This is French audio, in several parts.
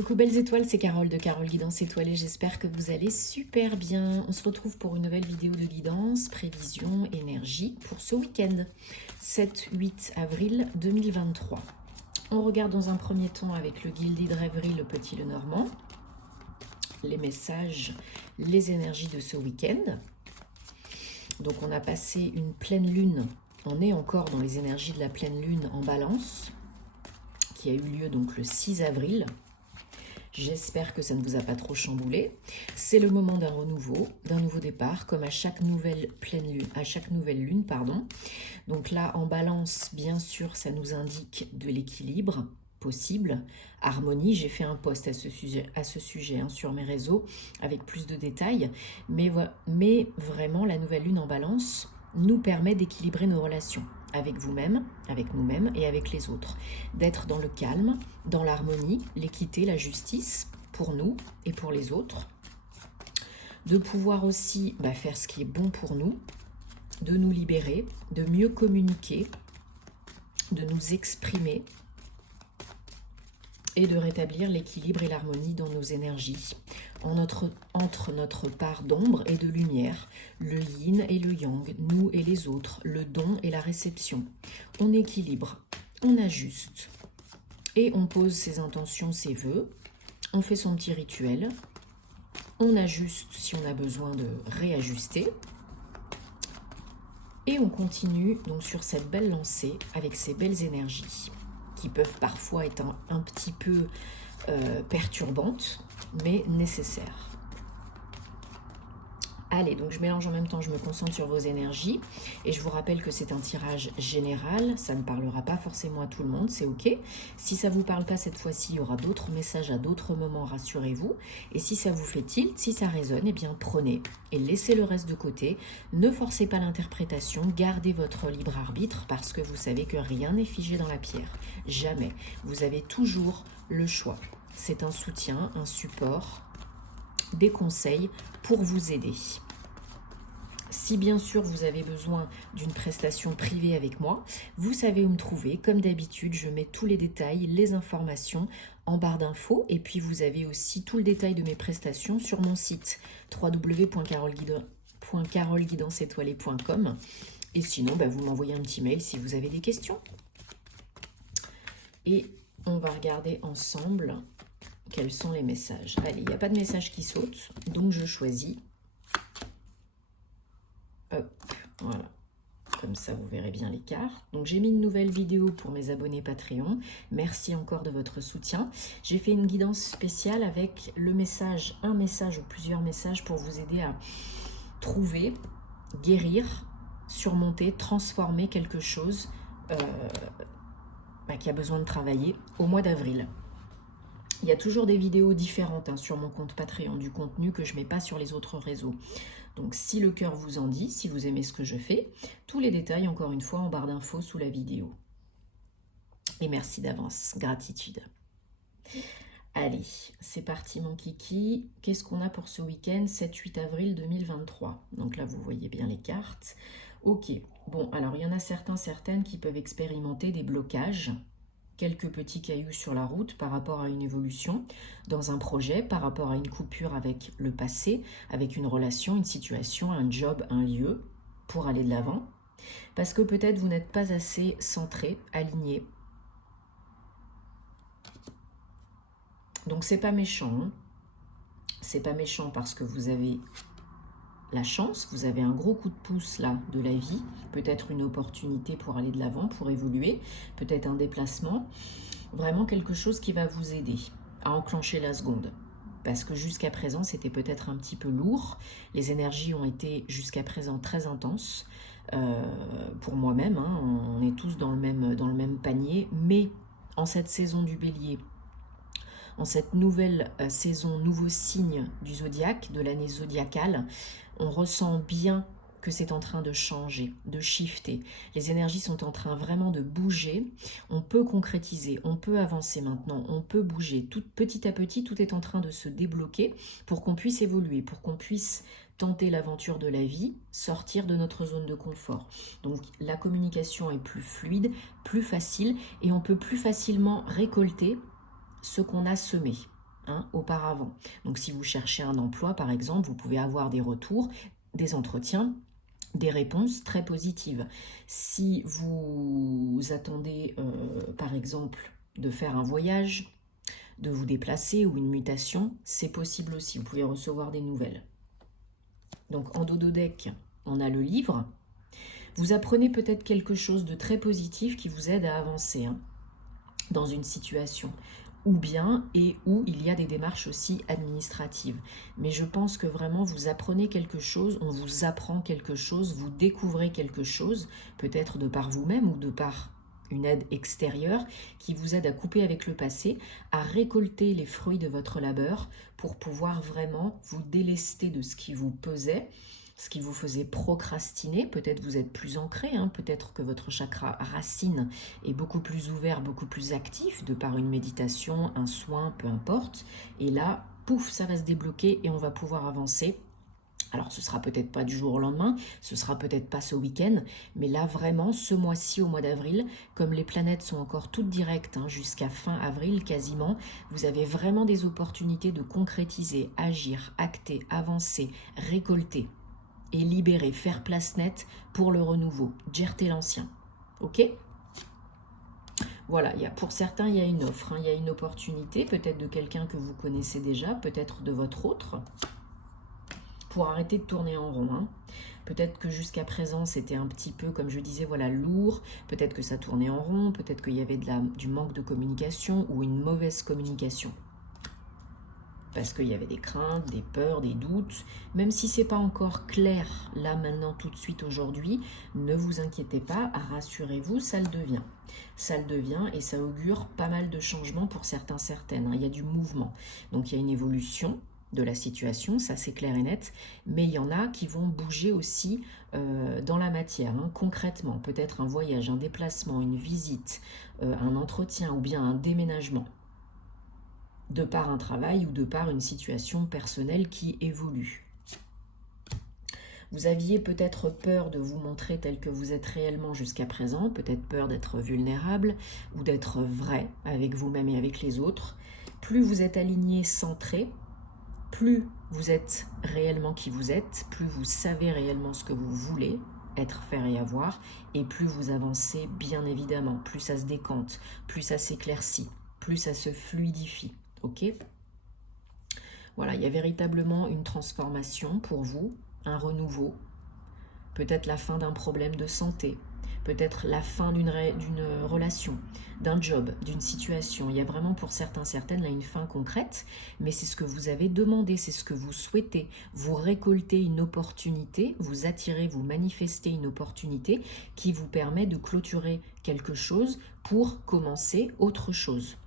Coucou belles étoiles, c'est Carole de Carole Guidance Étoilée, j'espère que vous allez super bien. On se retrouve pour une nouvelle vidéo de guidance, prévision, énergie pour ce week-end, 7-8 avril 2023. On regarde dans un premier temps avec le guilde de rêverie, le petit le normand, les messages, les énergies de ce week-end. Donc on a passé une pleine lune, on est encore dans les énergies de la pleine lune en balance, qui a eu lieu donc le 6 avril. J'espère que ça ne vous a pas trop chamboulé. C'est le moment d'un renouveau, d'un nouveau départ, comme à chaque nouvelle pleine lune, Donc là, en balance, bien sûr, ça nous indique de l'équilibre possible, harmonie. J'ai fait un post à ce sujet sur mes réseaux avec plus de détails. Mais vraiment, la nouvelle lune en balance nous permet d'équilibrer nos relations avec vous-même, avec nous-mêmes et avec les autres. D'être dans le calme, dans l'harmonie, l'équité, la justice pour nous et pour les autres. De pouvoir aussi faire ce qui est bon pour nous, de nous libérer, de mieux communiquer, de nous exprimer et de rétablir l'équilibre et l'harmonie dans nos énergies. Entre notre part d'ombre et de lumière, le yin et le yang, nous et les autres, le don et la réception. On équilibre, on ajuste et on pose ses intentions, ses vœux. On fait son petit rituel, on ajuste si on a besoin de réajuster. Et on continue donc sur cette belle lancée avec ces belles énergies qui peuvent parfois être un petit peu perturbantes, mais nécessaires. Allez, donc je mélange en même temps, je me concentre sur vos énergies et je vous rappelle que c'est un tirage général, ça ne parlera pas forcément à tout le monde, c'est ok. Si ça ne vous parle pas cette fois-ci, il y aura d'autres messages à d'autres moments, rassurez-vous. Et si ça vous fait tilt, si ça résonne, eh bien prenez et laissez le reste de côté. Ne forcez pas l'interprétation, gardez votre libre arbitre parce que vous savez que rien n'est figé dans la pierre. Jamais. Vous avez toujours le choix. C'est un soutien, un support, des conseils pour vous aider. Si bien sûr vous avez besoin d'une prestation privée avec moi, vous savez où me trouver. Comme d'habitude, je mets tous les détails, les informations en barre d'infos. Et puis vous avez aussi tout le détail de mes prestations sur mon site www.caroleguidanceétoilée.com. Et sinon, vous m'envoyez un petit mail si vous avez des questions. Et on va regarder ensemble quels sont les messages. Allez, il n'y a pas de message qui saute, donc je choisis. Hop, voilà. Comme ça, vous verrez bien les cartes. Donc, j'ai mis une nouvelle vidéo pour mes abonnés Patreon. Merci encore de votre soutien. J'ai fait une guidance spéciale avec le message, un message ou plusieurs messages pour vous aider à trouver, guérir, surmonter, transformer quelque chose qui a besoin de travailler au mois d'avril. Il y a toujours des vidéos différentes sur mon compte Patreon, du contenu que je ne mets pas sur les autres réseaux. Donc si le cœur vous en dit, si vous aimez ce que je fais, tous les détails encore une fois en barre d'infos sous la vidéo. Et merci d'avance, gratitude. Allez, c'est parti mon kiki. Qu'est-ce qu'on a pour ce week-end 7-8 avril 2023. Donc là vous voyez bien les cartes. Ok, bon alors il y en a certaines qui peuvent expérimenter des blocages. Quelques petits cailloux sur la route par rapport à une évolution dans un projet, par rapport à une coupure avec le passé, avec une relation, une situation, un job, un lieu, pour aller de l'avant. Parce que peut-être vous n'êtes pas assez centré, aligné. Donc c'est pas méchant. Hein. C'est pas méchant parce que vous avez la chance, vous avez un gros coup de pouce là de la vie, peut-être une opportunité pour aller de l'avant, pour évoluer, peut-être un déplacement, vraiment quelque chose qui va vous aider à enclencher la seconde. Parce que jusqu'à présent, c'était peut-être un petit peu lourd, les énergies ont été jusqu'à présent très intenses, pour moi-même, on est tous dans le même panier, mais en cette saison du Bélier, en cette nouvelle saison, nouveau signe du zodiaque, de l'année zodiacale, on ressent bien que c'est en train de changer, de shifter. Les énergies sont en train vraiment de bouger. On peut concrétiser, on peut avancer maintenant, on peut bouger. Petit à petit, tout est en train de se débloquer pour qu'on puisse évoluer, pour qu'on puisse tenter l'aventure de la vie, sortir de notre zone de confort. Donc la communication est plus fluide, plus facile et on peut plus facilement récolter ce qu'on a semé. hein, auparavant. Donc si vous cherchez un emploi, par exemple, vous pouvez avoir des retours, des entretiens, des réponses très positives. Si vous attendez, par exemple, de faire un voyage, de vous déplacer ou une mutation, c'est possible aussi. Vous pouvez recevoir des nouvelles. Donc en dos de deck, on a le livre. Vous apprenez peut-être quelque chose de très positif qui vous aide à avancer hein, dans une situation. Ou bien, et où il y a des démarches aussi administratives. Mais je pense que vraiment vous apprenez quelque chose, on vous apprend quelque chose, vous découvrez quelque chose, peut-être de par vous-même ou de par une aide extérieure qui vous aide à couper avec le passé, à récolter les fruits de votre labeur pour pouvoir vraiment vous délester de ce qui vous pesait, ce qui vous faisait procrastiner. Peut-être vous êtes plus ancré, hein, peut-être que votre chakra racine est beaucoup plus ouvert, beaucoup plus actif de par une méditation, un soin, peu importe. Et là, pouf, ça va se débloquer et on va pouvoir avancer. Alors ce sera peut-être pas du jour au lendemain, ce sera peut-être pas ce week-end, mais là vraiment ce mois-ci, au mois d'avril, comme les planètes sont encore toutes directes hein, jusqu'à fin avril quasiment, vous avez vraiment des opportunités de concrétiser, agir, acter, avancer, récolter et libérer, faire place nette pour le renouveau, Djerté l'ancien. Ok ? Voilà, pour certains, il y a une offre, hein, il y a une opportunité, peut-être de quelqu'un que vous connaissez déjà, peut-être de votre autre, pour arrêter de tourner en rond. Hein. Peut-être que jusqu'à présent, c'était un petit peu, comme je disais, voilà, lourd. Peut-être que ça tournait en rond. Peut-être qu'il y avait du manque de communication ou une mauvaise communication. Parce qu'il y avait des craintes, des peurs, des doutes. Même si ce n'est pas encore clair, là, maintenant, tout de suite, aujourd'hui, ne vous inquiétez pas, rassurez-vous, ça le devient. Ça le devient et ça augure pas mal de changements pour certains, certaines. Hein. Il y a du mouvement. Donc, il y a une évolution de la situation, ça c'est clair et net, mais il y en a qui vont bouger aussi dans la matière, hein, concrètement, peut-être un voyage, un déplacement, une visite, un entretien ou bien un déménagement, de par un travail ou de par une situation personnelle qui évolue. Vous aviez peut-être peur de vous montrer tel que vous êtes réellement jusqu'à présent, peut-être peur d'être vulnérable ou d'être vrai avec vous-même et avec les autres. Plus vous êtes aligné, centré, plus vous êtes réellement qui vous êtes, plus vous savez réellement ce que vous voulez être, faire et avoir, et plus vous avancez bien évidemment, plus ça se décante, plus ça s'éclaircit, plus ça se fluidifie, ok ? Voilà, il y a véritablement une transformation pour vous, un renouveau, peut-être la fin d'un problème de santé, peut-être la fin d'une relation, d'un job, d'une situation. Il y a vraiment pour certains, certaines, là, une fin concrète, mais c'est ce que vous avez demandé, c'est ce que vous souhaitez. Vous récoltez une opportunité, vous attirez, vous manifestez une opportunité qui vous permet de clôturer quelque chose pour commencer autre chose.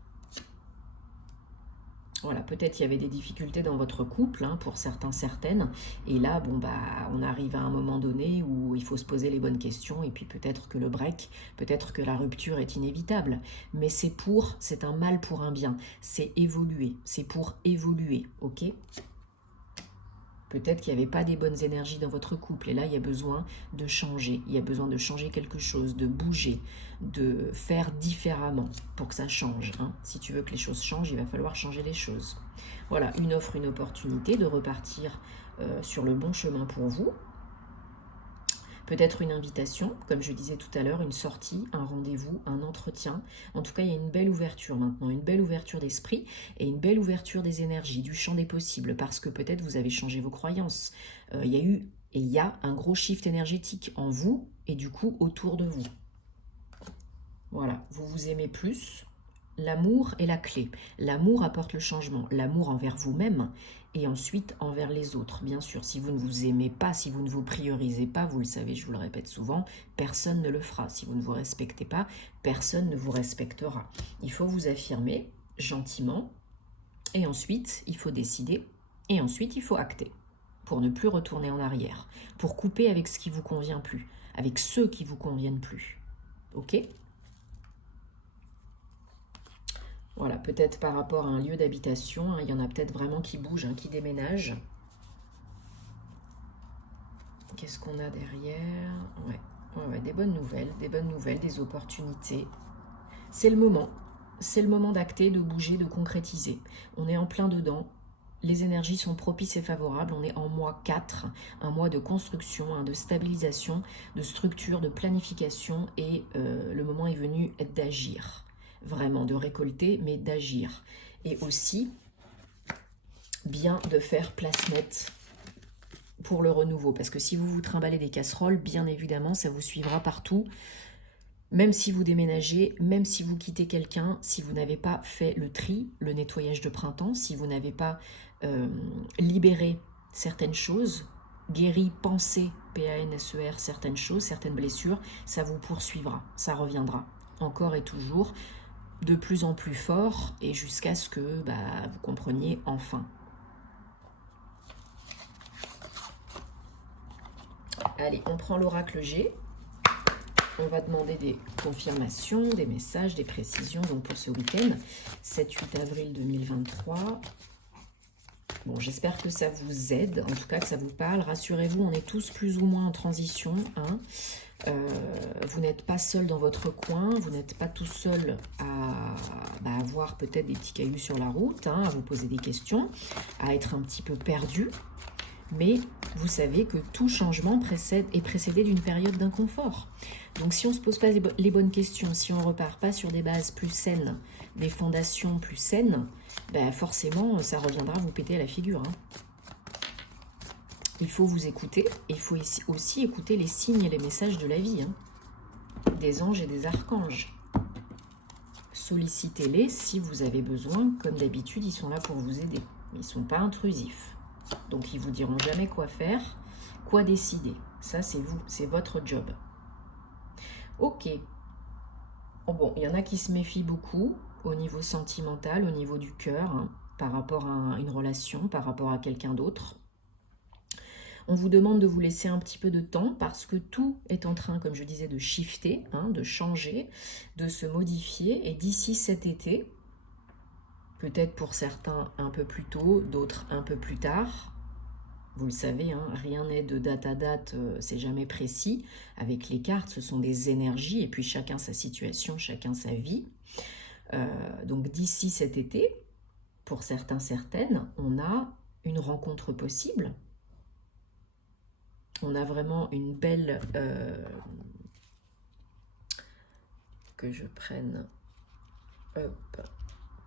Voilà, peut-être il y avait des difficultés dans votre couple, hein, pour certains, certaines. Et là, bon, bah, on arrive à un moment donné où il faut se poser les bonnes questions. Et puis peut-être que le break, peut-être que la rupture est inévitable. Mais c'est un mal pour un bien. C'est évoluer, c'est pour évoluer, ok ? Peut-être qu'il n'y avait pas des bonnes énergies dans votre couple. Et là, il y a besoin de changer. Il y a besoin de changer quelque chose, de bouger, de faire différemment pour que ça change. Hein. Si tu veux que les choses changent, il va falloir changer les choses. Voilà, une offre, une opportunité de repartir sur le bon chemin pour vous. Peut-être une invitation, comme je disais tout à l'heure, une sortie, un rendez-vous, un entretien. En tout cas, il y a une belle ouverture maintenant, une belle ouverture d'esprit et une belle ouverture des énergies, du champ des possibles, parce que peut-être vous avez changé vos croyances. Il y a un gros shift énergétique en vous et du coup autour de vous. Voilà, vous vous aimez plus. L'amour est la clé. L'amour apporte le changement. L'amour envers vous-même et ensuite envers les autres. Bien sûr, si vous ne vous aimez pas, si vous ne vous priorisez pas, vous le savez, je vous le répète souvent, personne ne le fera. Si vous ne vous respectez pas, personne ne vous respectera. Il faut vous affirmer gentiment et ensuite, il faut décider et ensuite, il faut acter pour ne plus retourner en arrière, pour couper avec ce qui ne vous convient plus, avec ceux qui ne vous conviennent plus. Ok ? Voilà, peut-être par rapport à un lieu d'habitation, hein, il y en a peut-être vraiment qui bougent, hein, qui déménagent. Qu'est-ce qu'on a derrière ? Ouais, des bonnes nouvelles, des opportunités. C'est le moment. c'est le moment d'acter, de bouger, de concrétiser. On est en plein dedans. Les énergies sont propices et favorables. On est en mois 4, un mois de construction, de stabilisation, de structure, de planification. Et le moment est venu d'agir. Vraiment, de récolter, mais d'agir. Et aussi, bien de faire place nette pour le renouveau. Parce que si vous vous trimballez des casseroles, bien évidemment, ça vous suivra partout. Même si vous déménagez, même si vous quittez quelqu'un, si vous n'avez pas fait le tri, le nettoyage de printemps, si vous n'avez pas libéré certaines choses, guéri, pensé, P-A-N-S-E-R, certaines choses, certaines blessures, ça vous poursuivra, ça reviendra. Encore et toujours, de plus en plus fort, et jusqu'à ce que vous compreniez enfin. Allez, on prend l'oracle G. On va demander des confirmations, des messages, des précisions donc pour ce week-end, 7-8 avril 2023. Bon, j'espère que ça vous aide, en tout cas que ça vous parle. Rassurez-vous, on est tous plus ou moins en transition. Vous n'êtes pas seul dans votre coin, vous n'êtes pas tout seul à avoir peut-être des petits cailloux sur la route, à vous poser des questions, à être un petit peu perdu. Mais vous savez que tout changement est précédé d'une période d'inconfort. Donc si on ne se pose pas les bonnes questions, si on ne repart pas sur des bases plus saines, des fondations plus saines, forcément ça reviendra vous péter à la figure. Il faut vous écouter, et il faut aussi écouter les signes et les messages de la vie, des anges et des archanges. Sollicitez-les si vous avez besoin, comme d'habitude ils sont là pour vous aider. Ils ne sont pas intrusifs. Donc, ils ne vous diront jamais quoi faire, quoi décider. Ça, c'est vous, c'est votre job. Ok. Bon, il y en a qui se méfient beaucoup au niveau sentimental, au niveau du cœur, par rapport à une relation, par rapport à quelqu'un d'autre. On vous demande de vous laisser un petit peu de temps parce que tout est en train, comme je disais, de shifter, de changer, de se modifier. Et d'ici cet été, peut-être pour certains un peu plus tôt, d'autres un peu plus tard. Vous le savez, rien n'est de date à date, c'est jamais précis. Avec les cartes, ce sont des énergies et puis chacun sa situation, chacun sa vie. Donc d'ici cet été, pour certains, certaines, on a une rencontre possible. On a vraiment une belle... que je prenne... Hop,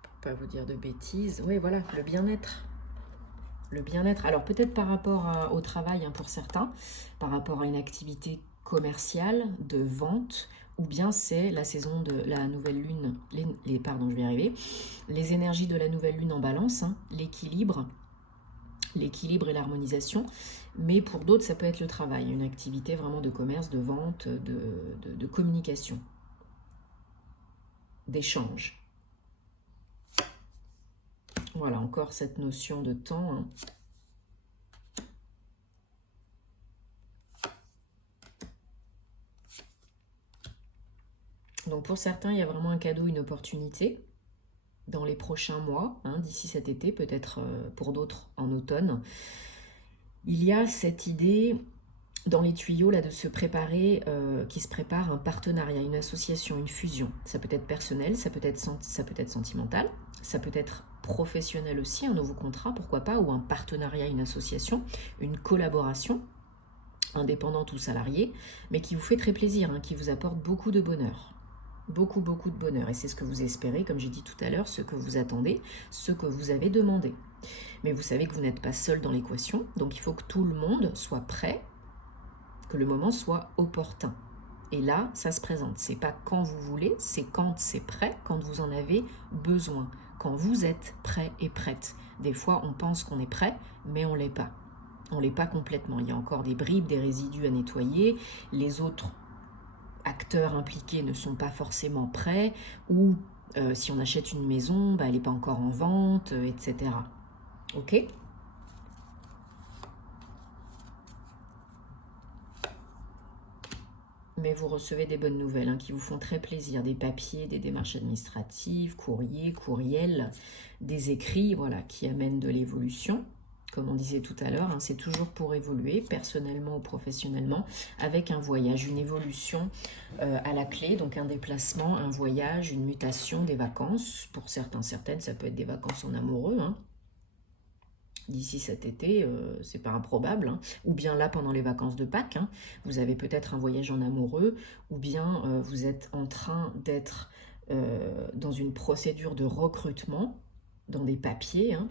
pour pas vous dire de bêtises. Oui, voilà, le bien-être. Le bien-être, alors peut-être par rapport au travail pour certains, par rapport à une activité commerciale, de vente, ou bien c'est la saison de la nouvelle lune, les énergies de la nouvelle lune en balance, l'équilibre et l'harmonisation, mais pour d'autres ça peut être le travail, une activité vraiment de commerce, de vente, de communication, d'échange. Voilà, encore cette notion de temps. Donc pour certains, il y a vraiment un cadeau, une opportunité dans les prochains mois, d'ici cet été, peut-être pour d'autres en automne. Il y a cette idée dans les tuyaux là, de se préparer, qui se prépare un partenariat, une association, une fusion. Ça peut être personnel, ça peut être sentimental, ça peut être professionnel aussi, un nouveau contrat, pourquoi pas, ou un partenariat, une association, une collaboration, indépendante ou salariée, mais qui vous fait très plaisir, qui vous apporte beaucoup de bonheur. Beaucoup, beaucoup de bonheur. Et c'est ce que vous espérez, comme j'ai dit tout à l'heure, ce que vous attendez, ce que vous avez demandé. Mais vous savez que vous n'êtes pas seul dans l'équation, donc il faut que tout le monde soit prêt, que le moment soit opportun. Et là, ça se présente. C'est pas quand vous voulez, c'est quand c'est prêt, quand vous en avez besoin, quand vous êtes prêt et prête. Des fois, on pense qu'on est prêt, mais on l'est pas. On l'est pas complètement. Il y a encore des bribes, des résidus à nettoyer. Les autres acteurs impliqués ne sont pas forcément prêts, ou si on achète une maison, elle n'est pas encore en vente, etc. Ok ? Mais vous recevez des bonnes nouvelles qui vous font très plaisir, des papiers, des démarches administratives, courriers, courriels, des écrits, voilà, qui amènent de l'évolution, comme on disait tout à l'heure, hein, c'est toujours pour évoluer, personnellement ou professionnellement, avec un voyage, une évolution à la clé, donc un déplacement, un voyage, une mutation, des vacances. Pour certains, certaines, ça peut être des vacances en amoureux, hein. D'ici cet été, c'est pas improbable, hein. Ou bien là, pendant les vacances de Pâques, hein, vous avez peut-être un voyage en amoureux, ou bien vous êtes en train d'être dans une procédure de recrutement, dans des papiers, hein,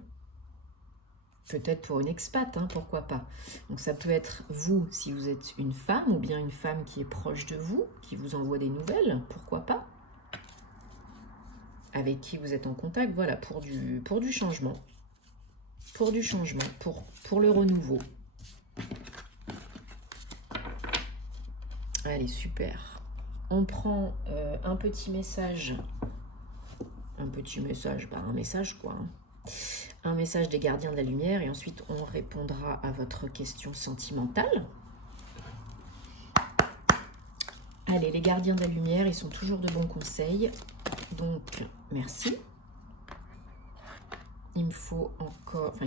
peut-être pour une expat, hein, pourquoi pas. Donc ça peut être vous, si vous êtes une femme, ou bien une femme qui est proche de vous, qui vous envoie des nouvelles, pourquoi pas, avec qui vous êtes en contact, voilà, pour du changement. Pour du changement, pour le renouveau. Allez, super. On prend un petit message. Un message quoi. Hein. Un message des gardiens de la lumière et ensuite on répondra à votre question sentimentale. Allez, les gardiens de la lumière, ils sont toujours de bons conseils. Donc, merci. Il me faut encore... Enfin,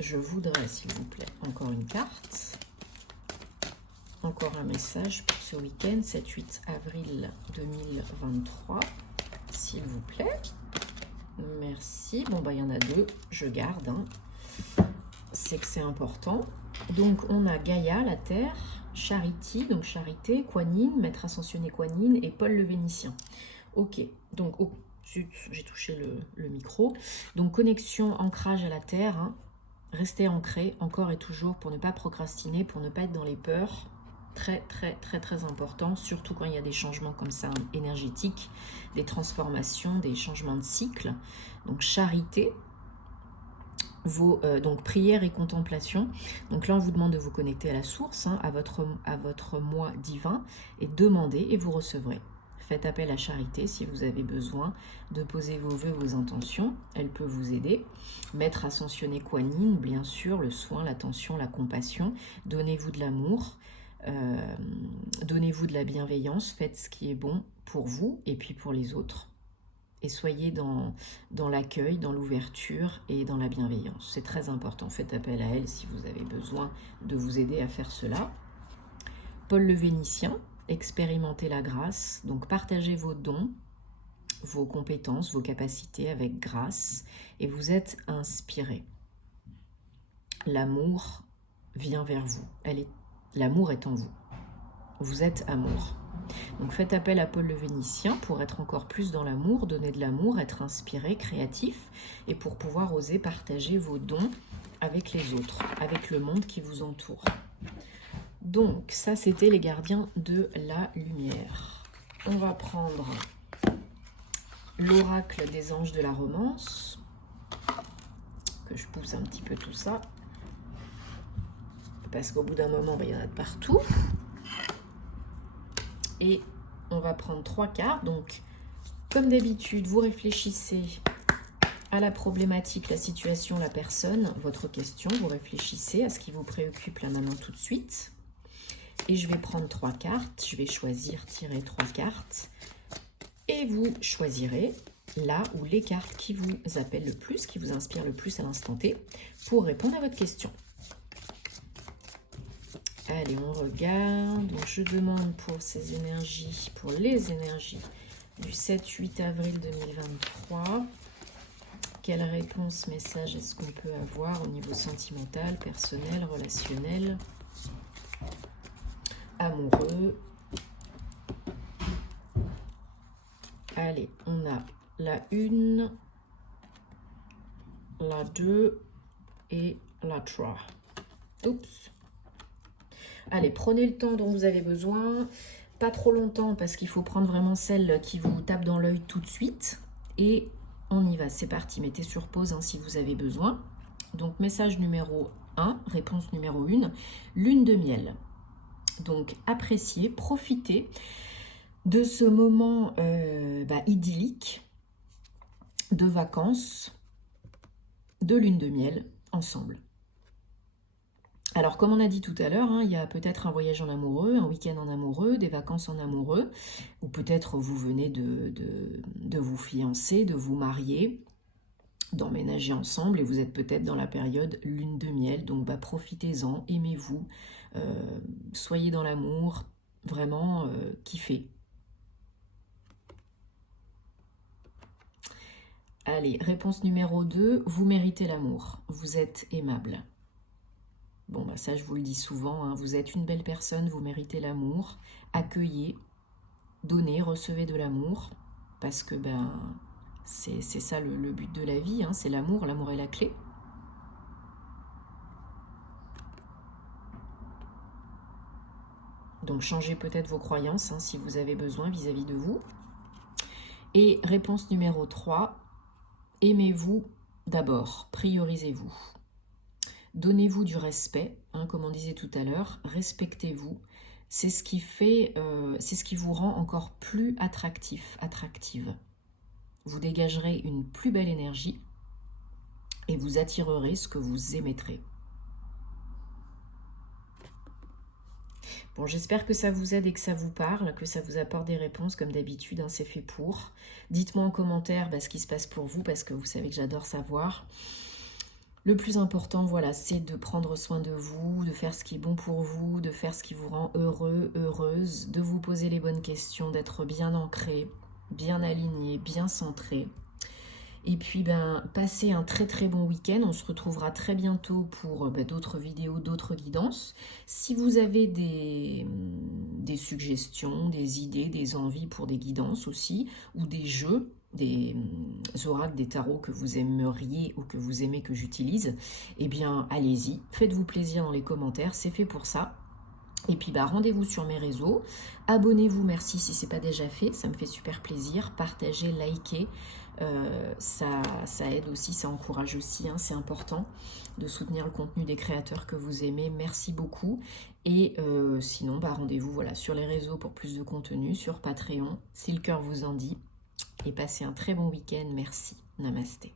je voudrais, s'il vous plaît, encore une carte. Encore un message pour ce week-end, 7-8 avril 2023. S'il vous plaît. Merci. Bon, bah, il y en a deux. Je garde. Hein. C'est que c'est important. Donc, on a Gaïa, la Terre, Charity, donc Charité, Kuan Yin, Maître Ascensionné Kuan Yin et Paul le Vénitien. Ok. Donc, oh, zut, j'ai touché le micro. Donc, connexion, ancrage à la Terre. Hein. Restez ancré, encore et toujours, pour ne pas procrastiner, pour ne pas être dans les peurs. Très, très, très, très important, surtout quand il y a des changements comme ça énergétiques, des transformations, des changements de cycle. Donc, charité, donc prière et contemplation. Donc là, on vous demande de vous connecter à la source, hein, à votre moi divin, et demandez et vous recevrez. Faites appel à Charité si vous avez besoin de poser vos vœux, vos intentions. Elle peut vous aider. Maître Ascensionné Kuan Yin, bien sûr, le soin, l'attention, la compassion. Donnez-vous de l'amour. Donnez-vous de la bienveillance. Faites ce qui est bon pour vous et puis pour les autres. Et soyez dans l'accueil, dans l'ouverture et dans la bienveillance. C'est très important. Faites appel à elle si vous avez besoin de vous aider à faire cela. Paul le Vénitien. Expérimentez la grâce, donc partagez vos dons, vos compétences, vos capacités avec grâce et vous êtes inspiré. L'amour vient vers vous, l'amour est en vous, vous êtes amour. Donc faites appel à Paul le Vénitien pour être encore plus dans l'amour, donner de l'amour, être inspiré, créatif et pour pouvoir oser partager vos dons avec les autres, avec le monde qui vous entoure. Donc, ça, c'était les gardiens de la lumière. On va prendre l'oracle des anges de la romance. Que je pousse un petit peu tout ça. Parce qu'au bout d'un moment, il y en a de partout. Et on va prendre 3 cartes. Donc, comme d'habitude, vous réfléchissez à la problématique, la situation, la personne, votre question. Vous réfléchissez à ce qui vous préoccupe là maintenant tout de suite. Et je vais prendre 3 cartes, je vais choisir, tirer 3 cartes. Et vous choisirez là ou les cartes qui vous appellent le plus, qui vous inspirent le plus à l'instant T, pour répondre à votre question. Allez, on regarde. Donc, je demande pour ces énergies, pour les énergies du 7-8 avril 2023, quelle réponse, message est-ce qu'on peut avoir au niveau sentimental, personnel, relationnel, amoureux. Allez, on a la 1, la 2 et la 3. Oups. Allez, prenez le temps dont vous avez besoin. Pas trop longtemps parce qu'il faut prendre vraiment celle qui vous tape dans l'œil tout de suite. Et on y va, c'est parti. Mettez sur pause hein, si vous avez besoin. Donc, message numéro 1, réponse numéro 1, lune de miel. Donc, appréciez, profitez de ce moment idyllique de vacances, de lune de miel ensemble. Alors, comme on a dit tout à l'heure, hein, il y a peut-être un voyage en amoureux, un week-end en amoureux, des vacances en amoureux, ou peut-être vous venez de vous fiancer, de vous marier, d'emménager ensemble et vous êtes peut-être dans la période lune de miel. Donc bah, profitez-en, aimez-vous, soyez dans l'amour, vraiment kiffez. Allez, réponse numéro 2, vous méritez l'amour, vous êtes aimable. Bon, bah ça je vous le dis souvent, hein, vous êtes une belle personne, vous méritez l'amour, accueillez, donnez, recevez de l'amour, parce que ben, c'est ça le but de la vie, hein, c'est l'amour, l'amour est la clé. Donc changez peut-être vos croyances hein, si vous avez besoin vis-à-vis de vous. Et réponse numéro 3, aimez-vous d'abord, priorisez-vous. Donnez-vous du respect, hein, comme on disait tout à l'heure, respectez-vous. C'est ce qui fait, c'est ce qui vous rend encore plus attractif, attractive. Vous dégagerez une plus belle énergie et vous attirerez ce que vous émettrez. Bon, j'espère que ça vous aide et que ça vous parle, que ça vous apporte des réponses comme d'habitude, hein, c'est fait pour. Dites-moi en commentaire ce qui se passe pour vous parce que vous savez que j'adore savoir. Le plus important, voilà, c'est de prendre soin de vous, de faire ce qui est bon pour vous, de faire ce qui vous rend heureux, heureuse, de vous poser les bonnes questions, d'être bien ancré, bien aligné, bien centré. Et puis, passez un très très bon week-end. On se retrouvera très bientôt pour d'autres vidéos, d'autres guidances. Si vous avez des suggestions, des idées, des envies pour des guidances aussi, ou des jeux, des oracles, des tarots que vous aimeriez ou que vous aimez que j'utilise, eh bien, allez-y. Faites-vous plaisir dans les commentaires, c'est fait pour ça. Et puis rendez-vous sur mes réseaux, abonnez-vous, merci si ce n'est pas déjà fait, ça me fait super plaisir, partagez, likez, ça aide aussi, ça encourage aussi, hein, c'est important de soutenir le contenu des créateurs que vous aimez, merci beaucoup. Et sinon, rendez-vous voilà, sur les réseaux pour plus de contenu, sur Patreon, si le cœur vous en dit. Et passez un très bon week-end, merci, namasté.